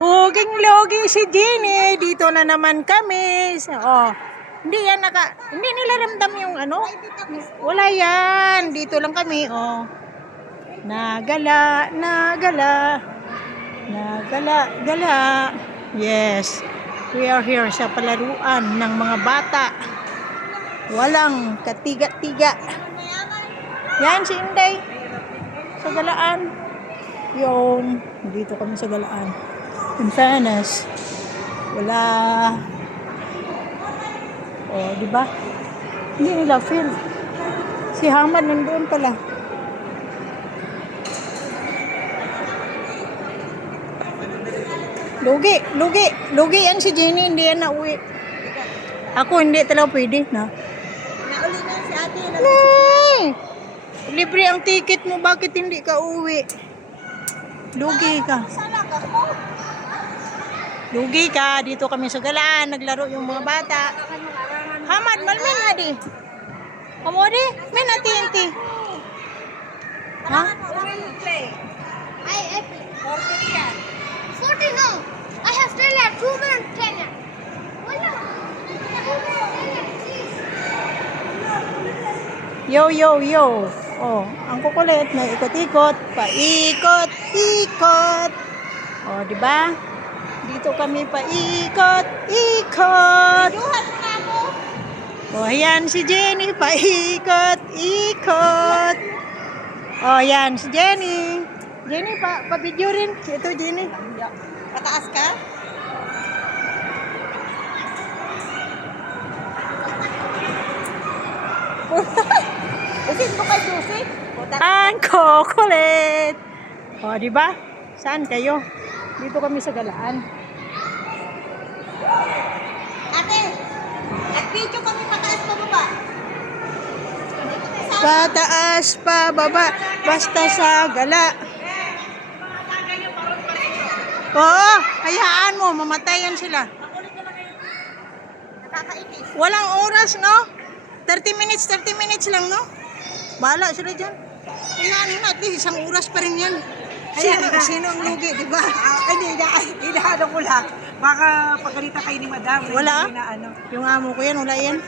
Loging-logi si Jenny. Dito na naman kami. Hindi yan hindi nila ramdam yung ano. Wala yan. Dito lang kami, Nagala, nagala. Nagala, gala. Yes. We are here sa palaruan ng mga bata. Walang katiga-tiga. Yan si Inday. Sa galaan. Yung dito kami sa galaan. In fairness, wala. Di ba? Hindi nila feel. Si Hamad nandoon pala. Lugi yan si Jenny, hindi yan nauwi. Ako hindi talaga pwede, na. Nauli na si ate. Libre ang ticket mo, bakit hindi ka uwi? Lugi ka. Lugi ka, dito kami sa galaan, naglaro yung mga bata. Hamad, malmin na di. Kamu di? Min na TNT. Ha? I 40 no. I have still had 2 minutes 10. Wala. Yo. Ang kukulit na ikot-ikot, paikot-ikot. Di ba? Dito kami paikot-ikot. Ayan si Jenny, paikot-ikot. Yan si Jenny. Jenny, pa-video rin. Ito, Jenny. Pataas ka? Usin mo kay Susi. Ang kukulit. Di ba? Saan kayo? Dito kami sa galaan. Ate, nag-video kami pataas pa baba. Pataas pa baba. Basta sa gala. Oo, hayaan mo. Mamatayan sila. Nakakainis. Walang oras, no? 30 minutes lang, no? Bahala sila dyan. Hayaan mo na, at least isang oras pa rin yan. Sino ang lugi, di ba? Hindi, inaano ko lang. Baka pagalitan kayo ni Madam. Wala. Hindi na ano. Yung amo ko yan, wala yan.